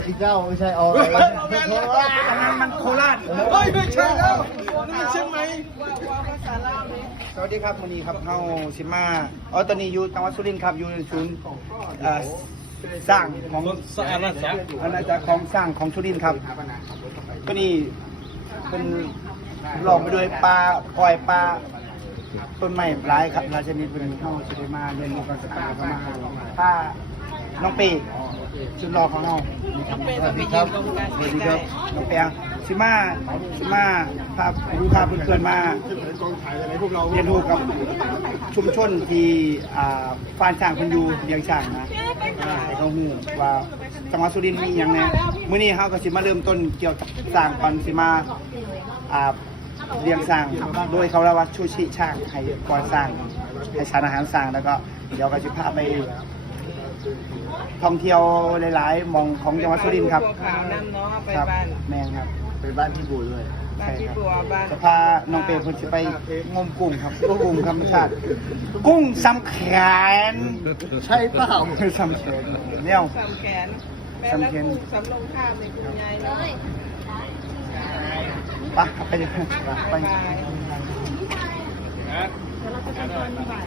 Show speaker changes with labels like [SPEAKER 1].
[SPEAKER 1] ที่เก้าไม่ใช่ออก
[SPEAKER 2] มันโคราชเฮ้ยไม่ใช่แล้วนี่มันเชียงใหม่สวัสดีครับวันนี้ครับเฮาสิมาตอนนี้อยู่จังหวัดสุรินทร์ครับอยู่ในศูนย์สร้างของอาณาจักรของสร้างของสุรินทร์ครับก็นี่เป็นหลอมไปด้วยปลาอ้อยปลาต้นไม้หลายครับราชนิดเป็นเฮาสิได้มาเรียนรู้การศึกษาเข้ามาป้าน้องเป้ชุดรอของเฮาสวัสดีครับสวัสดีครับน้องเป้สิมาพาเพื่อนๆมาเรียนรู้กับชุมชนที่ฟานช่างคนอยู่เลี้ยงช่างนะให้เขาฮู้ว่าจังหวัดสุรินทร์มีอย่างแน่มื้อนี้เฮาก็สิมาเริ่มต้นเกี่ยวกับสร้างก่อนสิมาเลี้ยงสร้างโดยเขาเรียกว่าชูชิช่างให้ก่อนสร้างให้ชานอาหารสร้างแล้วก็เดี๋ยวก็จะพาไปท่องเที่ยวหลายๆมองของจังหวัดสุรินทร์ครับ
[SPEAKER 3] ขาวน้ำเนาะไป
[SPEAKER 2] ครับ
[SPEAKER 3] บ้าน
[SPEAKER 2] แมงครับ
[SPEAKER 1] เป็นบ้านที่บูด้วย
[SPEAKER 3] บ้านที่บัวบ้าน
[SPEAKER 2] จะพาน้องเปรมจะไปงมกุ้งครับกุ้งธรรมชาติ กุ้งซ้ำแขน
[SPEAKER 1] ใช่เปล่า
[SPEAKER 2] ซ้ำแขนเนี่ย
[SPEAKER 3] สามแขนแม่และกุ้งสำลงข้ามในคุณยายเลย
[SPEAKER 2] ไปเลยไป
[SPEAKER 3] บาย